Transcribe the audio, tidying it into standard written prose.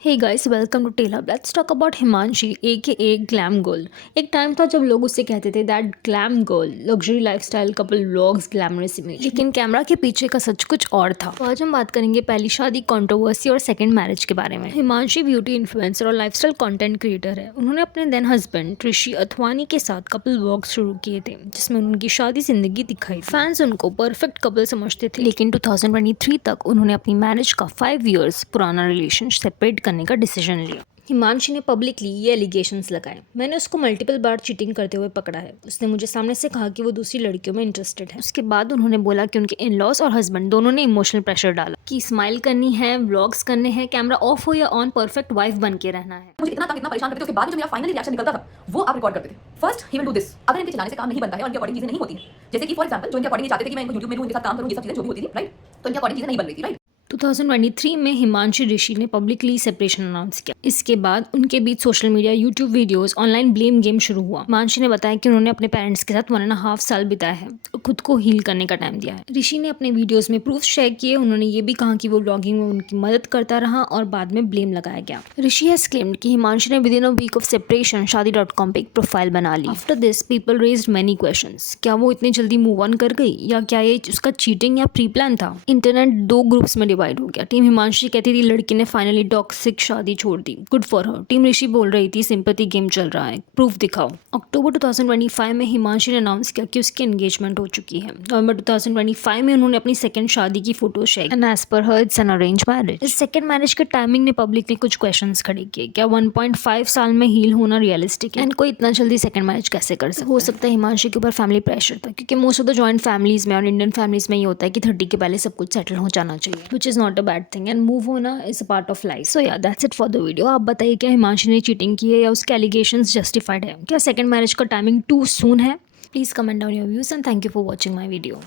Hey guys, welcome to tell hub. Let's talk about Himanshi a glam girl. एक time था जब लोग उससे कहते थे that glam girl, luxury lifestyle, couple vlogs, glamorous image. लेकिन कैमरा के पीछे का सच कुछ और था। तो आज हम बात करेंगे पहली शादी, कंट्रोवर्सी और सेकंड मैरिज के बारे में। हिमांशी ब्यूटी इन्फ्लुएंसर और लाइफस्टाइल कंटेंट क्रिएटर है। उन्होंने अपने देन हस्बैंड ऋषि अथवानी के साथ कपल व्लॉग्स शुरू किए थे, जिसमें उनकी शादी जिंदगी दिखाई। फैंस उनको परफेक्ट कपल समझते थे, लेकिन 2023 तक उन्होंने अपनी मैरिज का 5 इयर्स पुराना रिलेशन सेपरेट करने का डिसीजन लिया। हिमांशी ने पब्लिकली ये एलिगेशंस लगाए। मैंने उसको मल्टीपल बार चीटिंग करते हुए पकड़ा है। उसने मुझे सामने से कहा कि वो दूसरी लड़कियों में इंटरेस्टेड है। उसके बाद उन्होंने बोला कि उनके इन लॉज और हस्बैंड दोनों ने इमोशनल प्रेशर डाला कि स्माइल करनी है, व्लॉग्स करने हैं, कैमरा ऑफ हो या ऑन, परफेक्ट वाइफ बन के रहना है। मुझे इतना तंग, इतना परेशान करते थे। उसके बाद में जो मेरा फाइनली रिएक्शन निकलता था वो आप रिकॉर्ड करते थे। First he will do this. अगर इनके चिल्लाने से काम नहीं बनता है और इनके अकॉर्डिंग चीजें नहीं होती, जैसे कि फॉर एग्जांपल जो इनके अकॉर्डिंग चाहते थे कि मैं इनको यूट्यूब में दूं, इनके साथ काम करूं, ये सब चीजें जो भी होती थी, राइट? तो इनके अकॉर्डिंग चीजें नहीं बन रही थी, राइट? 2023 में हिमांशी ऋषि ने पब्लिकली सेपरेशन अनाउंस किया। इसके बाद उनके बीच social media, YouTube videos, online blame game शुरू हुआ। हिमांशी ने बताया कि उन्होंने अपने पेरेंट्स के साथ 1.5 साल बिताया है और खुद को हील करने का टाइम दिया है। ऋषि ने अपने वीडियोस में प्रूफ शेयर किए। उन्होंने ये भी कहा कि वो व्लॉगिंग में उनकी मदद करता रहा और बाद में ब्लेम लगाया गया। ऋषि हैज क्लेम्ड कि हिमांशी ने within a week of separation शादी.com पे एक प्रोफाइल बना ली। After this people raised many questions. क्या वो इतनी जल्दी मूव ऑन कर गई या क्या ये उसका चीटिंग या प्री प्लान था? इंटरनेट दो ग्रुप्स में डिवाइड हो गया। टीम हिमांशी कहती थी लड़की ने फाइनली टॉक्सिक शादी छोड़ दी, गुड फॉर हर। टीम ऋषि बोल रही थी सिंपैथी गेम चल रहा है, प्रूफ दिखाओ। अक्टूबर 2025 में हिमांशी ने अनाउंस किया कि उसकी एंगेजमेंट हो चुकी है। नवंबर 2025 में उन्होंने अपनी सेकंड शादी की photo share, and as per her it's an arrange marriage. इस सेकंड मैरिज के टाइमिंग ने पब्लिक ने कुछ क्वेश्चंस खड़े किए। क्या 1.5 साल में हील होना रियलिस्टिक है? एंड कोई इतना जल्दी सेकंड मैरिज कैसे कर सकता है? हो सकता है हिमांशी के ऊपर फैमिली प्रेशर था, क्योंकि most of the joint families में और इंडियन फैमिलीज में ये होता है कि 30 के पहले सब कुछ सेटल हो जाना चाहिए, which is not a bad thing, and move होना is a part of life. So yeah that's it for the video. आप बताइए, क्या हिमांशी ने चीटिंग की है या उसके एलिगेशंस जस्टिफाइड है? क्या सेकंड मैरिज का टाइमिंग टू सून है? Please comment down your views and thank you for watching my video.